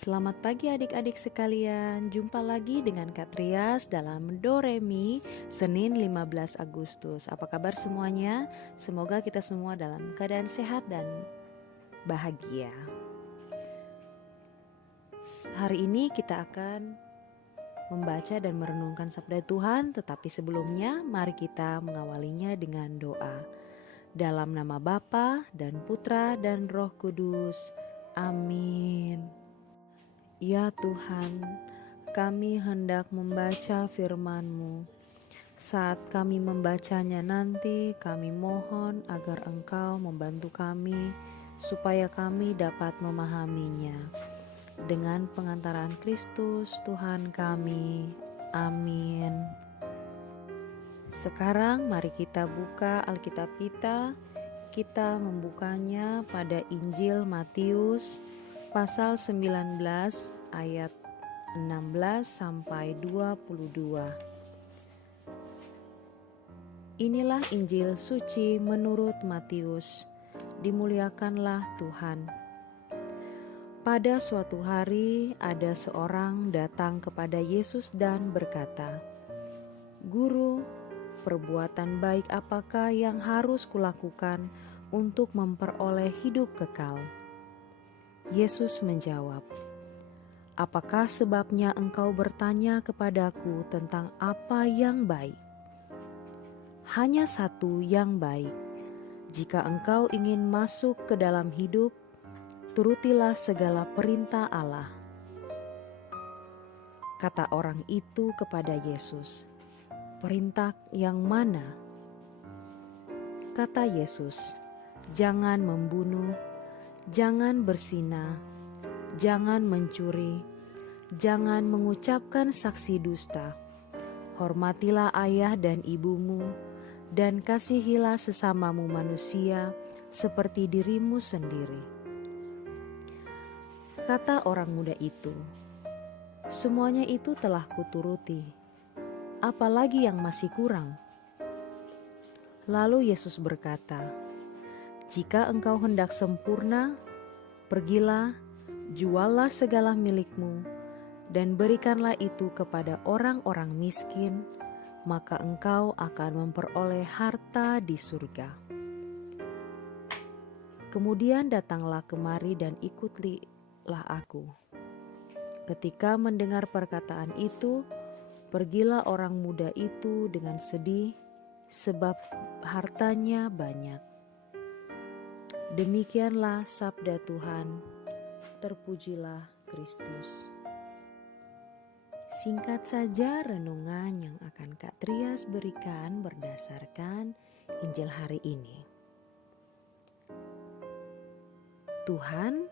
Selamat pagi adik-adik sekalian, jumpa lagi dengan Kak Trias dalam Doremi Senin 15 Agustus. Apa kabar semuanya? Semoga kita semua dalam keadaan sehat dan bahagia. Hari ini kita akan membaca dan merenungkan sabda Tuhan, tetapi sebelumnya mari kita mengawalinya dengan doa. Dalam nama Bapa dan Putra dan Roh Kudus. Amin. Ya Tuhan, kami hendak membaca firman-Mu. Saat kami membacanya nanti, kami mohon agar Engkau membantu kami supaya kami dapat memahaminya. Dengan pengantaran Kristus Tuhan kami. Amin. Sekarang mari kita buka Alkitab kita. Kita membukanya pada Injil Matius pasal 19 ayat 16 sampai 22. Inilah Injil suci menurut Matius. Dimuliakanlah Tuhan. Pada suatu hari ada seorang datang kepada Yesus dan berkata, "Guru, perbuatan baik apakah yang harus kulakukan untuk memperoleh hidup kekal?" Yesus menjawab, "Apakah sebabnya engkau bertanya kepadaku tentang apa yang baik? Hanya satu yang baik. Jika engkau ingin masuk ke dalam hidup, turutilah segala perintah Allah." Kata orang itu kepada Yesus, "Perintah yang mana?" Kata Yesus, "Jangan membunuh, jangan berzina, jangan mencuri, jangan mengucapkan saksi dusta. Hormatilah ayah dan ibumu, dan kasihilah sesamamu manusia seperti dirimu sendiri." Kata orang muda itu, "Semuanya itu telah kuturuti. Apalagi yang masih kurang?" Lalu Yesus berkata, "Jika engkau hendak sempurna, pergilah, juallah segala milikmu, dan berikanlah itu kepada orang-orang miskin, maka engkau akan memperoleh harta di surga. Kemudian datanglah kemari dan ikutilah aku." Ketika mendengar perkataan itu, pergilah orang muda itu dengan sedih, sebab hartanya banyak. Demikianlah sabda Tuhan. Terpujilah Kristus. Singkat saja renungan yang akan Kak Trias berikan berdasarkan Injil hari ini. Tuhan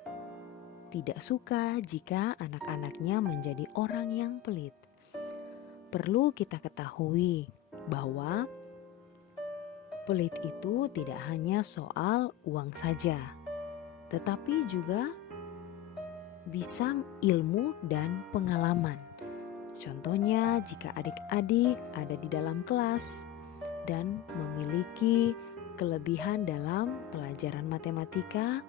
tidak suka jika anak-anaknya menjadi orang yang pelit. Perlu kita ketahui bahwa pelit itu tidak hanya soal uang saja, tetapi juga bisa ilmu dan pengalaman. Contohnya jika adik-adik ada di dalam kelas dan memiliki kelebihan dalam pelajaran matematika,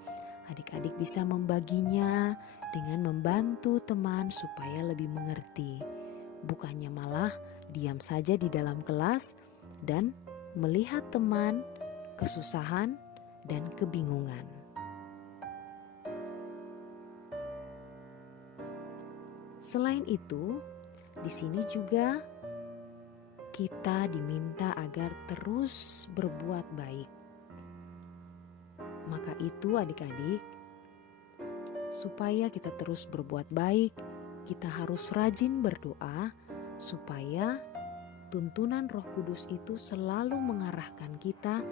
adik-adik bisa membaginya dengan membantu teman supaya lebih mengerti. Bukannya malah diam saja di dalam kelas dan melihat teman kesusahan dan kebingungan. Selain itu, di sini juga kita diminta agar terus berbuat baik. Maka itu adik-adik, supaya kita terus berbuat baik, kita harus rajin berdoa supaya tuntunan Roh Kudus itu selalu mengarahkan kita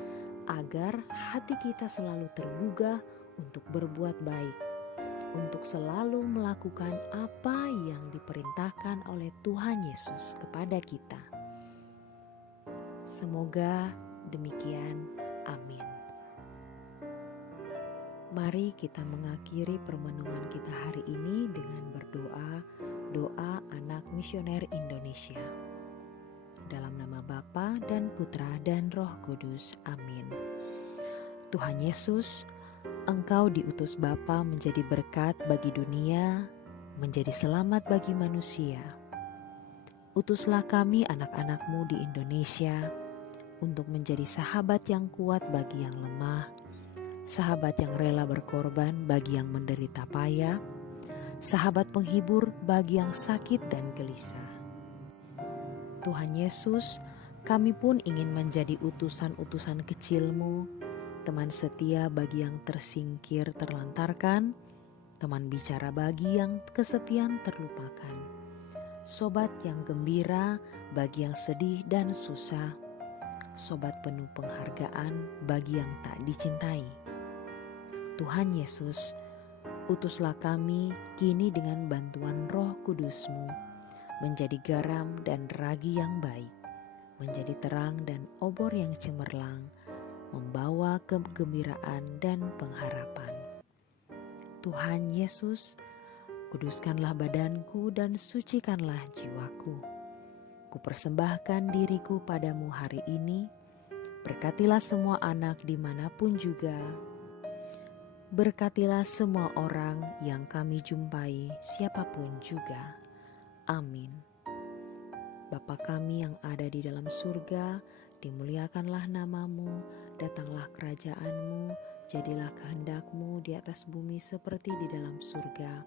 agar hati kita selalu tergugah untuk berbuat baik, untuk selalu melakukan apa yang diperintahkan oleh Tuhan Yesus kepada kita. Semoga demikian. Amin. Mari kita mengakhiri permenungan kita hari ini dengan berdoa, doa anak misioner Indonesia. Dalam nama Bapa dan Putra dan Roh Kudus. Amin. Tuhan Yesus, Engkau diutus Bapa menjadi berkat bagi dunia menjadi selamat bagi manusia. Utuslah kami anak-anak-Mu di Indonesia untuk menjadi sahabat yang kuat bagi yang lemah, sahabat yang rela berkorban bagi yang menderita payah, sahabat penghibur bagi yang sakit dan gelisah. Tuhan Yesus, kami pun ingin menjadi utusan-utusan kecil-Mu, teman setia bagi yang tersingkir terlantarkan, teman bicara bagi yang kesepian terlupakan, sobat yang gembira bagi yang sedih dan susah, sobat penuh penghargaan bagi yang tak dicintai. Tuhan Yesus, utuslah kami kini dengan bantuan Roh Kudus-Mu, menjadi garam dan ragi yang baik, menjadi terang dan obor yang cemerlang, membawa kegembiraan dan pengharapan. Tuhan Yesus, kuduskanlah badanku dan sucikanlah jiwaku. Kupersembahkan diriku padamu hari ini. Berkatilah semua anak dimanapun juga. Berkatilah semua orang yang kami jumpai, siapapun juga. Amin. Bapa kami yang ada di dalam surga, dimuliakanlah namamu, datanglah kerajaan-Mu, jadilah kehendak-Mu di atas bumi seperti di dalam surga.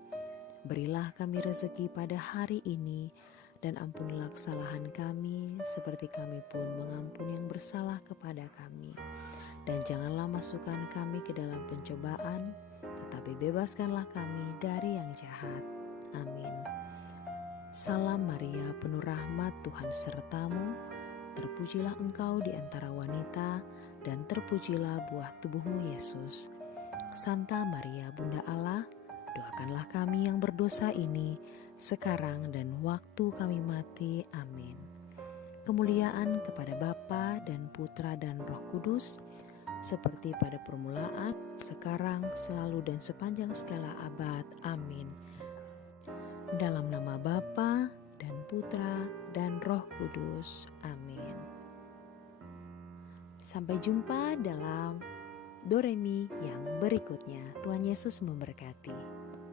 Berilah kami rezeki pada hari ini, dan ampunilah kesalahan kami, seperti kami pun mengampuni yang bersalah kepada kami. Dan janganlah masukkan kami ke dalam pencobaan, tetapi bebaskanlah kami dari yang jahat. Amin. Salam Maria, penuh rahmat, Tuhan sertamu. Terpujilah engkau di antara wanita, dan terpujilah buah tubuhmu Yesus. Santa Maria, Bunda Allah, doakanlah kami yang berdosa ini, sekarang dan waktu kami mati. Amin. Kemuliaan kepada Bapa dan Putra dan Roh Kudus, seperti pada permulaan, sekarang, selalu, dan sepanjang segala abad. Amin. Dalam nama Bapa dan Putra dan Roh Kudus. Amin. Sampai jumpa dalam Doremi yang berikutnya. Tuhan Yesus memberkati.